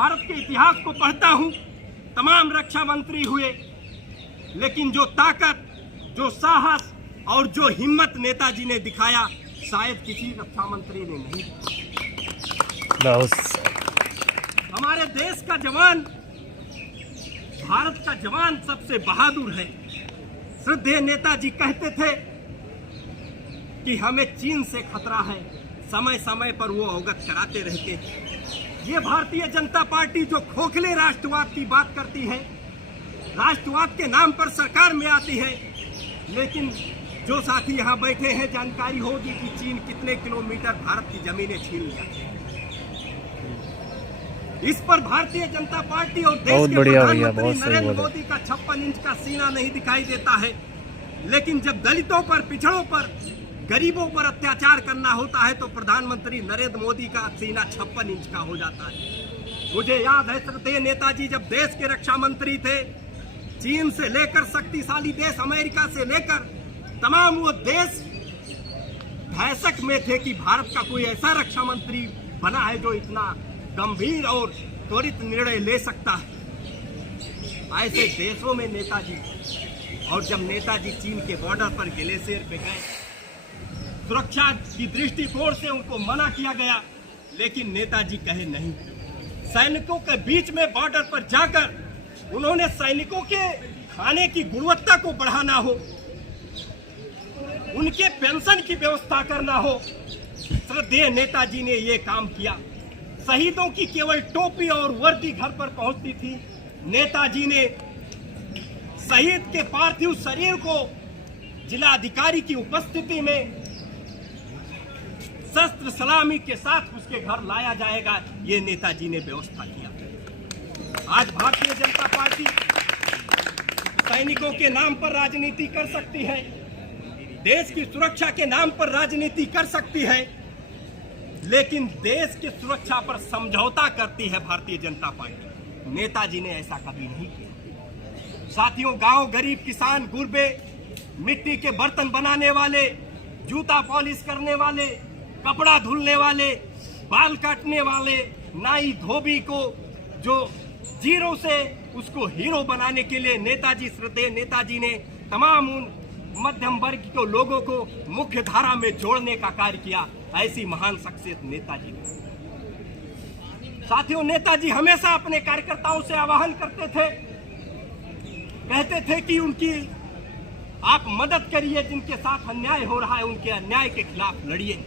भारत के इतिहास को पढ़ता हूं, तमाम रक्षा मंत्री हुए, लेकिन जो ताकत, जो साहस और जो हिम्मत नेताजी ने दिखाया शायद किसी रक्षा मंत्री ने नहीं। हमारे देश का जवान, भारत का जवान सबसे बहादुर है। श्रद्धेय नेताजी कहते थे कि हमें चीन से खतरा है, समय समय पर वो अवगत कराते रहते हैं। ये भारतीय जनता पार्टी जो खोखले राष्ट्रवाद की बात करती है, राष्ट्रवाद के नाम पर सरकार में आती है, लेकिन जो साथी यहाँ बैठे हैं जानकारी होगी कि चीन कितने किलोमीटर भारत की जमीनें छीन लिया। इस पर भारतीय जनता पार्टी और देश के प्रधानमंत्री नरेंद्र मोदी का 56 इंच का सीना नहीं दिखाई देता है, लेकिन जब दलितों पर, पिछड़ों पर, गरीबों पर अत्याचार करना होता है तो प्रधानमंत्री नरेंद्र मोदी का सीना 56 इंच का हो जाता है। मुझे याद है श्रद्धेय नेताजी जब देश के रक्षा मंत्री थे, चीन से लेकर शक्तिशाली देश अमेरिका से लेकर तमाम वो देश भयशक में थे कि भारत का कोई ऐसा रक्षा मंत्री बना है जो इतना गंभीर और त्वरित निर्णय ले सकता है। ऐसे देशों में नेताजी, और जब नेताजी चीन के बॉर्डर पर ग्लेशियर पे गए, सुरक्षा की दृष्टिकोण से उनको मना किया गया, लेकिन नेताजी कहे नहीं। सैनिकों के बीच में बॉर्डर पर जाकर उन्होंने सैनिकों के खाने की गुणवत्ता को बढ़ाना हो, उनके पेंशन की व्यवस्था करना हो, श्रद्धेय नेताजी ने ये काम किया। शहीदों की केवल टोपी और वर्दी घर पर पहुंचती थी, नेताजी ने शहीद के पार्थिव शरीर को जिलाधिकारी की उपस्थिति में शस्त्र सलामी के साथ उसके घर लाया जाएगा, ये नेताजी ने व्यवस्था किया। आज भारतीय जनता पार्टी सैनिकों के नाम पर राजनीति कर सकती है, देश की सुरक्षा के नाम पर राजनीति कर सकती है, लेकिन देश की सुरक्षा पर समझौता करती है भारतीय जनता पार्टी। नेताजी ने ऐसा कभी नहीं किया। साथियों, गांव, गरीब किसान, गुरबे, मिट्टी के बर्तन बनाने वाले, जूता पॉलिश करने वाले, कपड़ा धुलने वाले, बाल काटने वाले, नाई धोबी को जो जीरो से उसको हीरो बनाने के लिए नेताजी, श्रद्धेय नेताजी ने तमाम उन मध्यम वर्ग के लोगों को मुख्य धारा में जोड़ने का कार्य किया। ऐसी महान शख्सियत नेताजी ने। साथियों, नेताजी हमेशा अपने कार्यकर्ताओं से आह्वान करते थे, कहते थे कि उनकी आप मदद करिए, जिनके साथ अन्याय हो रहा है उनके अन्याय के खिलाफ लड़िए।